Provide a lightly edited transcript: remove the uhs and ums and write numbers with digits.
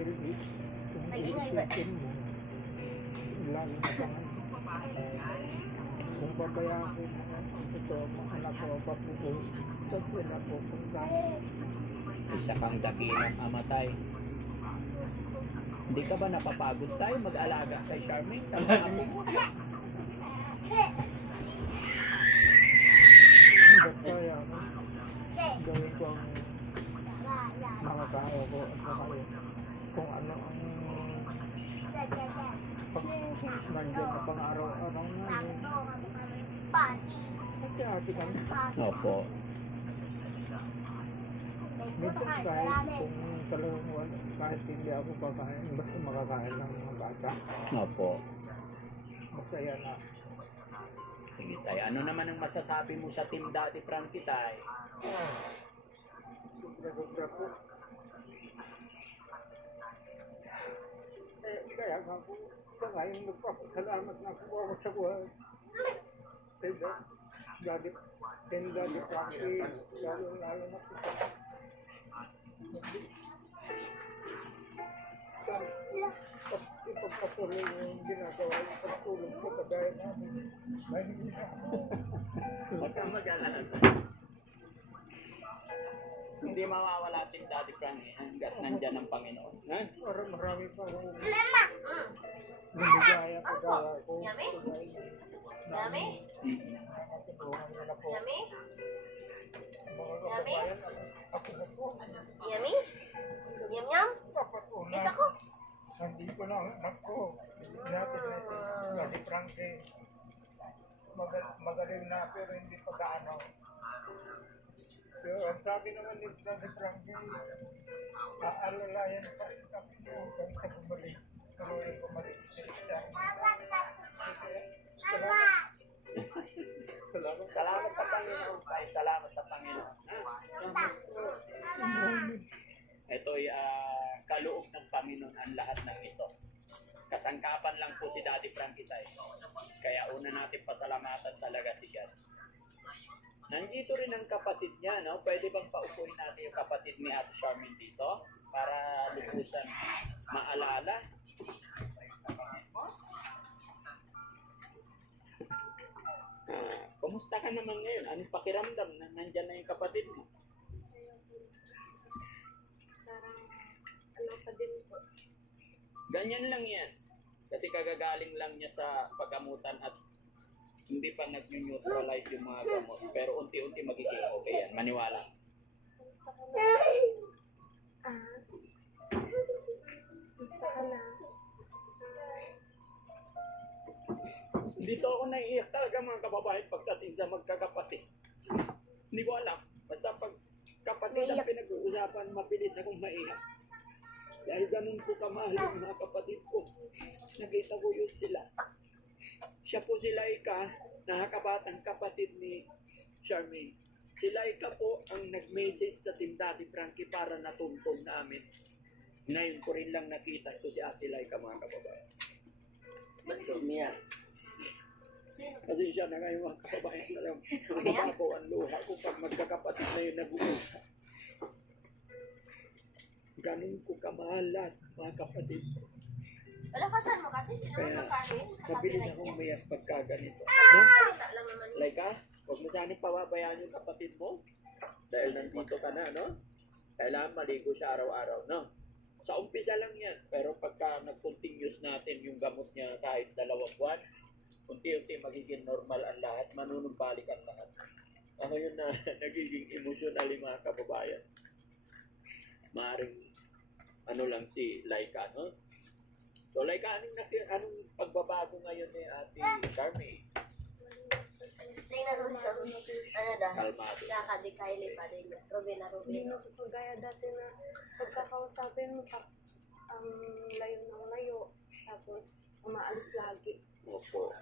dahil kung iisipin mo, lalo na sa kung babayaan ko ito, mga anak ko, papupo, sa sila pupunta. Isa kang dakilang amatay. Hindi ka ba napapagod tayo mag-alaga kay Charmaine sa mga apo mo? Ba't kaya gawin ko ang mga tao ko at saka kung ano ang nandiyan na pang araw-araw namin. Kasi ate kami. Opo. Minsan kahit kung talagang wala, kahit hindi ako kakain, basta makakain ng mga bata. Opo. Masaya na. Sige tayo. Ano naman ang masasabi mo sa Team Daddy Frankie tayo? Sobra-sobra po. Kaya nga po, sa ngayon nagpapasalamat na po ako sa buhay. Daddy Frankie, lalo na po sa ipagpatuloy yung ginagawa yung pagtulong sa kagaya namin. Huwag kang mag-alala. Hindi mawawala Team Daddy Frankie hanggat nandyan ang Panginoon. Ha? Marami pa akong nabigaya kagaya ko. Yummy? Yummy? Yummy? Yummy? Yummy? Yum yum? Isa ko? Nandito na ang anak ko. Natin na si Daddy Frankie. Magaling na pero hindi pa gaano. Pero ang sabi naman ni Daddy Frankie, aalalayan pa rin kami hanggang sa bumalik. Tuloy bumalik siya. Salamat. Salamat sa Panginoon. Ay, salamat sa Panginoon. Ito'y kaloob ng Panginoon ang lahat ng ito. Kasangkapan lang po si Daddy Frankie tayo. Kaya una natin pasalamatan talaga si God. Nandito rin ang kapatid niya, no? Pwede bang paupuin natin yung kapatid ni Ate Charmaine dito? Para lubusan maalala. Kumusta ka naman ngayon? Anong pakiramdam na nandyan na yung kapatid mo? Parang ano pa din po. Ganyan lang yan. Kasi kagagaling lang niya sa paggamutan at hindi pa nag-neutralize yung mga gamot. Pero unti-unti magiging okay yan. Maniwala. Gusto ko na. Gusto ko na. Dito ako naiiyak talaga mga kababayan pagdating sa magkakapatid. Hindi ko alam. Basta pag kapatid ang pinag-uusapan, mabilis akong maiyak. Dahil ganun ko kamahal yung mga kapatid ko. Nakita ko yun sila. Siya po si Laika, nakakabatang kapatid ni Charmaine. Si Laika po ang nag-message sa Team Daddy Frankie para natuntun namin. Ngayon ko rin lang nakita ko si Ate Laika mga kababayan. Ba't ko umiyak? Kasi siya na ngayon mga kababayan talagang mababaw ang luha ko pag magkakapatid na yun nag-uusap. Ganun ko kamahal lahat mga kapatid ko. Wala kasan mo kasi sino Kaya naman kami? mabilis akong umiyak pagka ganito. No? Salita lang naman. Laika, huwag mo sanang pababayaan yung kapatid mo. Dahil nandito ka na, no? Kailangan maligo siya araw-araw, no? Sa umpisa lang yan. Pero pagka nag-continuous natin yung gamot niya kahit 2 buwan, unti-unti magiging normal ang lahat, manunumbalik ang lahat. Ako yun na nagiging emotional yung mga kababayan. Maaring ano lang si Laika, no? So Laika, anong pagbabago ngayon ni Ate Charmaine? Tingnan mo siya. Ano dah? Kalmado. Nakadikaili pa din. Robin na Hindi Robin. na po gaya dati na pagkakausapin mo, layo ng layo, tapos umaalis lagi. Opo.